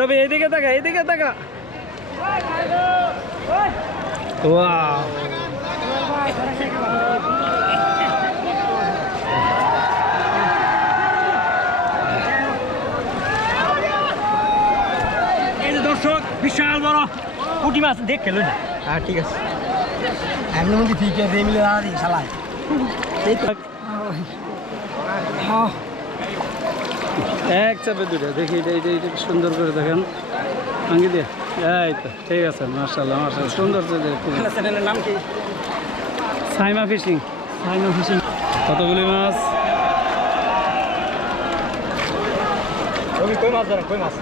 রবি এইদিকে তাকা, এইদিকে তাকা। ওয়াও, এই যে দর্শক বিশাল বড় পুঁটি মাছ দেখ খেলো না। হ্যাঁ ঠিক আছে, এমনি মধ্যে ঠিক আছে, মিলে দাঁড়া দিই শালায়। এক চাপে দুটো দেখি, এটা সুন্দর করে দেখেন ভাঙ্গি দিয়ে। এই তো ঠিক আছে, মাশাআল্লাহ মাশাআল্লাহ, সুন্দর। চ্যানেলের নাম কি? সাইমা ফিশিং। সাইমা ফিশিং। কতগুলি মাছ? কই মাছ ধরেন, কই মাছ।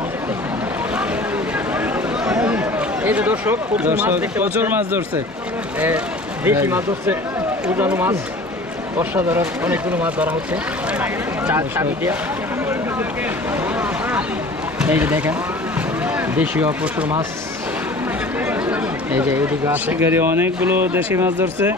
এই যে দর্শক প্রচুর মাছ ধরছে, দেশি মাছ ধরছে, উজানো মাছ, অসাধারণ অনেকগুলো মাছ ধরা হচ্ছে। এই যে দেখেন দেশীয় প্রচুর মাছ, এই যে এইদিকে আছে। শিকারি অনেকগুলো দেশি মাছ ধরছে।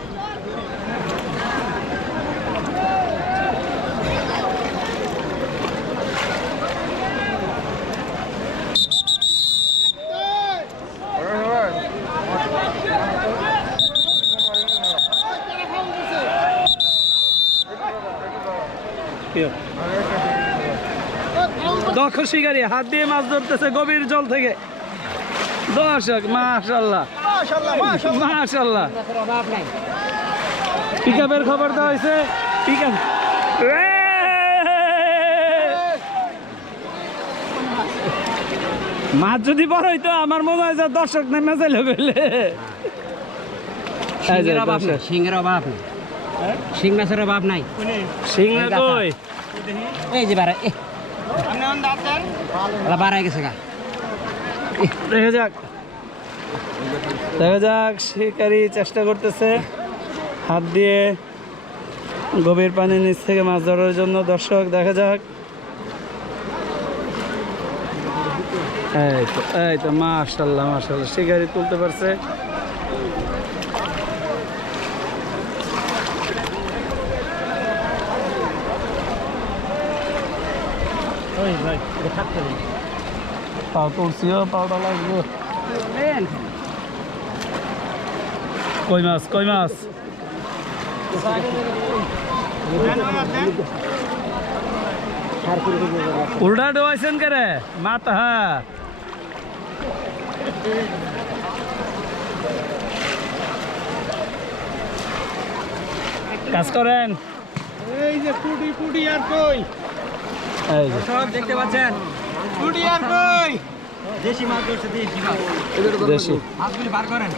দক্ষ শিকারি হাত দিয়ে মাছ ধরতেছে গভীর জল থেকে। দর্শক মাশাআল্লাহ মাশাআল্লাহ, পিকআপের খবর দেওয়া হয়েছে। পিকআপ মাছ যদি বড় হইতো আমার মনে হয় যে দর্শক নেমে যাইল গেলে। সিংহের অভাব নেই, শিং মাছের অভাব নাই। শিং না কই? এই যে বাড়া বাড়াই গেছে গা। দেখা যাক, দেখা যাক। শিকারি চেষ্টা করতেছে হাত দিয়ে গভীর পানির নিচ থেকে মাছ ধরার জন্য। দর্শক দেখা যাক। এই তো মাশাআল্লাহ মাশাআল্লাহ, শিকারি তুলতে পারছে। পাও তুলছিও, পাওটা লাগবে। কই মাছ, কই মাছ। উল্টা ডোয়াইছেন কে রে মাথা? হ্যাঁ কাজ করেন। এই যে পুটি আর কই, এই যে সব দেখতে পাচ্ছেন, পুটি আর কই। দেশি মাছ ধরছে, দেশি মাছ। দেশি মাছগুলি বার করেন।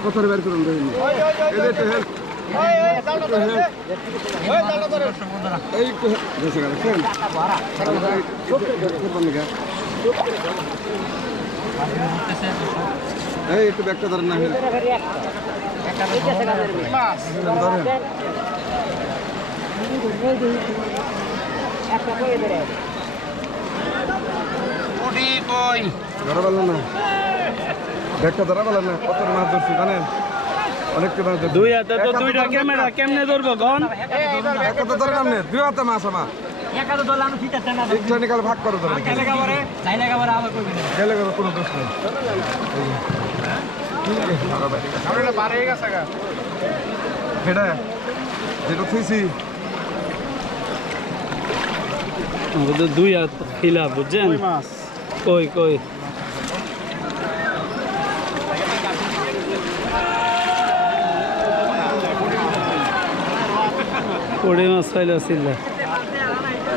একটু ব্যাগটা ধরেন না, পুটি কই, ধরা পারলেন না, ব্যাগটা ধরা পারলেন না। কত মাছ ধরছি জানেন? অনেকটা মাছ ধরছি। দুই হাতে তো দুইটা ক্যামেরা, কেমনে ধরবো গন? এক হাতে ধরেন আপনি, দুই হাতে মাছ আমার। একাদো দল আমি ফিটা চানা ইচ্ছা নিকালে ভাগ করে ধরেন, চাইলে খাবারে আবার কইবেন। গেলে গেলে কোনো দোষ নেই। সেটা যেটা থুইছি আমাদের দুই হাত খিলা, বুঝছেন? কই কই কড়ি মাছ পাইলে ছিল।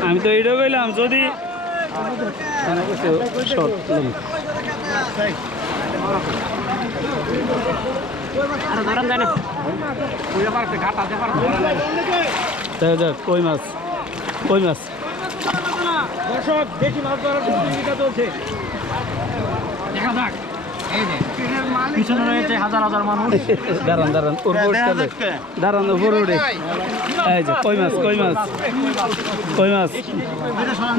আমি তো এইটা কইলাম যদি কই মাছ, কই মাছ। দর্শক দেশি মাছ ধরার প্রতিযোগিতা চলছে, দেখা যাক। এই যে পিছনে রয়েছে হাজার হাজার মানুষ। দাঁড়ান দাঁড়ান, দাঁড়ান উপরে উঠে। এই যে কই মাছ, কই মাছ, কই মাছ,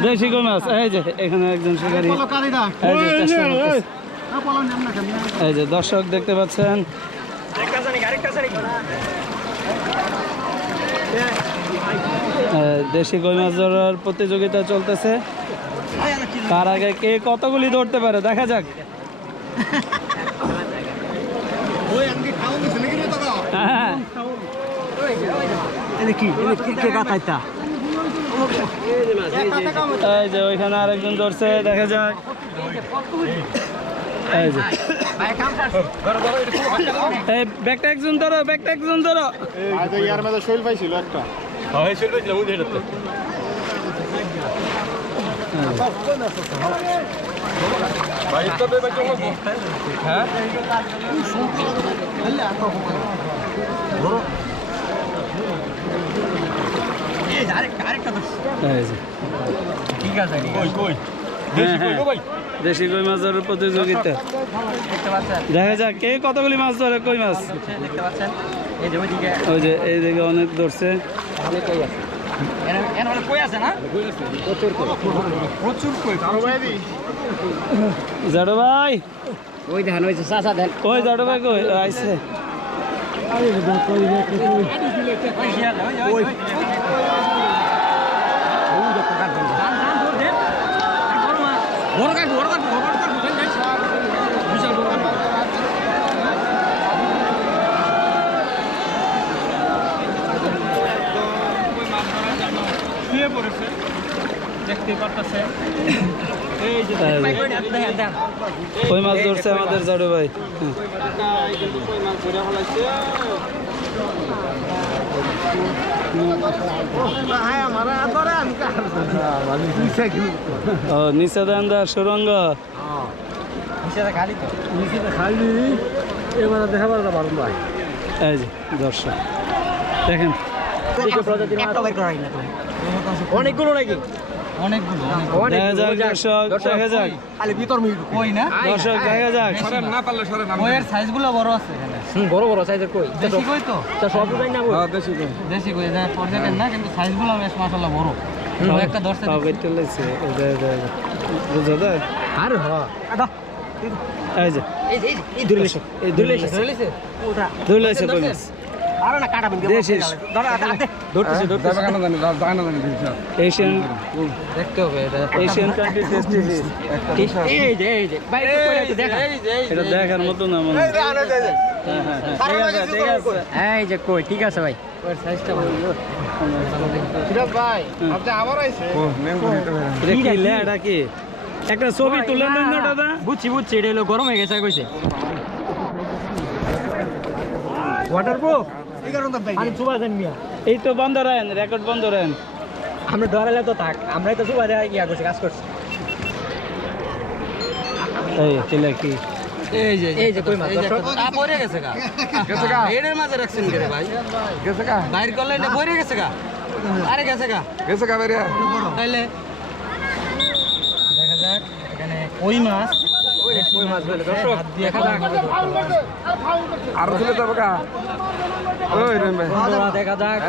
দেশি কই মাছ। এই যে এখানে একজন শিকারী, এই যে দর্শক দেখতে পাচ্ছেন। দেশি কই মাছ ধরার প্রতিযোগিতা চলতেছে। তার আগে কে কতগুলি ধরতে পারে দেখা যাক। হ্যাঁ এই যে ওইখানে আরেকজন ধরছে দেখা যাক। এই যে এই ব্যাগটা একজন ধরো, ব্যাগটা একজন ধরো। ইয়ার মধ্যে শৈল পাইছিল একটা। হ্যাঁ শৈল পাইছিল ওই যেটাতে। ভাই তো বেবা চলো। হ্যাঁ ধরো। এই যে ঠিক আছে কই কই দেশি কই গো ভাই। দেশি কই মাছ ধরার প্রতিযোগিতা দেখতে পাচ্ছেন, দেখা যাক কে কতগুলি মাছ ধরে কই মাছ। দেখতে পাচ্ছেন এই যে ওইদিকে ওই যে এই দিকে অনেক ধরছে। অনেক কই আছে, এর মানে কই আছে না প্রচুর কই আরো ভাই দি। জাডো ভাই ওই দেখেন ওই যে চাচা দেন কই জাডো ভাই কই আইছে। ওই বড় কাট বড় কাট বড় কাট বিশাল বড় কাট। শুয়ে পড়েছে দেখতে পারতেছে। এই যে কই মাছ ধরছে আমাদের জাডো ভাই। ও নিচে দেন দা সুরঙ্গ। খালি তো খালি এবার দেখা পারো পারুন ভাই। এই যে দর্শক দেখেন অনেকগুলো নাকি অনেকগুলো দেখা যাক দর্শক দেখা যাক খালি ভিতর কই না দর্শক দেখা যাক। সরেন না পারলে সরেন। কইয়ের সাইজগুলো বড় আছে এখানে বড় বড় সাইজের কই দেশি কই তো সব জানি না হ্যাঁ দেশি কই। দেশি কই এটা পর্যায়ের না কিন্তু সাইজগুলো বেশ মাশাআল্লাহ বড়। একটা দর্শক পাও কেটে লাইছে বুঝা যায়। আর হ্যাঁ এই যে এই ধরলেছে এই ধরলেছে ওটা ধরে লাইছে কই মাছ। আর না কাটা বিন্দু দেশি ধরা ধরতেছে যাবে কেন জানি যায় না জানি দিশা। এশিয়ান দেখতে হবে এটা এশিয়ান কান্ট্রি টেস্টি ফিশ। এই যে ভাই দেখা এটা দেখার মতো না মনে হয়। হ্যাঁ, হ্যাঁ, হ্যাঁ, ঠিক আছে ঠিক আছে। এই যে কই ঠিক আছে ভাই কইয়ের সাইজটা ভালো সিরাজ ভাই আপনি আবার আইছে। ও ম্যাঙ্গো দিতে ভাই। এটা কি লেডা কি একটা ছবি তুলে দেন না দাদা। বুঝছি এটা হলো গরম হয়ে গেছে কইছে ওয়াটারপ্রুফ এই কারণ তো আমি সুবা দেন মিয়া এই তো বন্ধ রাখেন, রেকর্ড বন্ধ রাখেন। আমরা ধরালে তো থাক আমরাই তো সুবা দেয়া ইয়া করছি কাজ করছি। এই চিলা কি এই যে কই মাছ পড়ে গেছে গা গেছে গা এর মাঝে রাখছেন কে রে ভাই গেছে গা বাইর করলে এটা পড়ে গেছে গা আরে গেছে গা গেছে গা বেরিয়া। তাইলে দেখা যাক এখানে কই মাছ বলে দর্শক দেখা যাক আর চলে যাবে গা। ওই রে ভাই দেখা যাক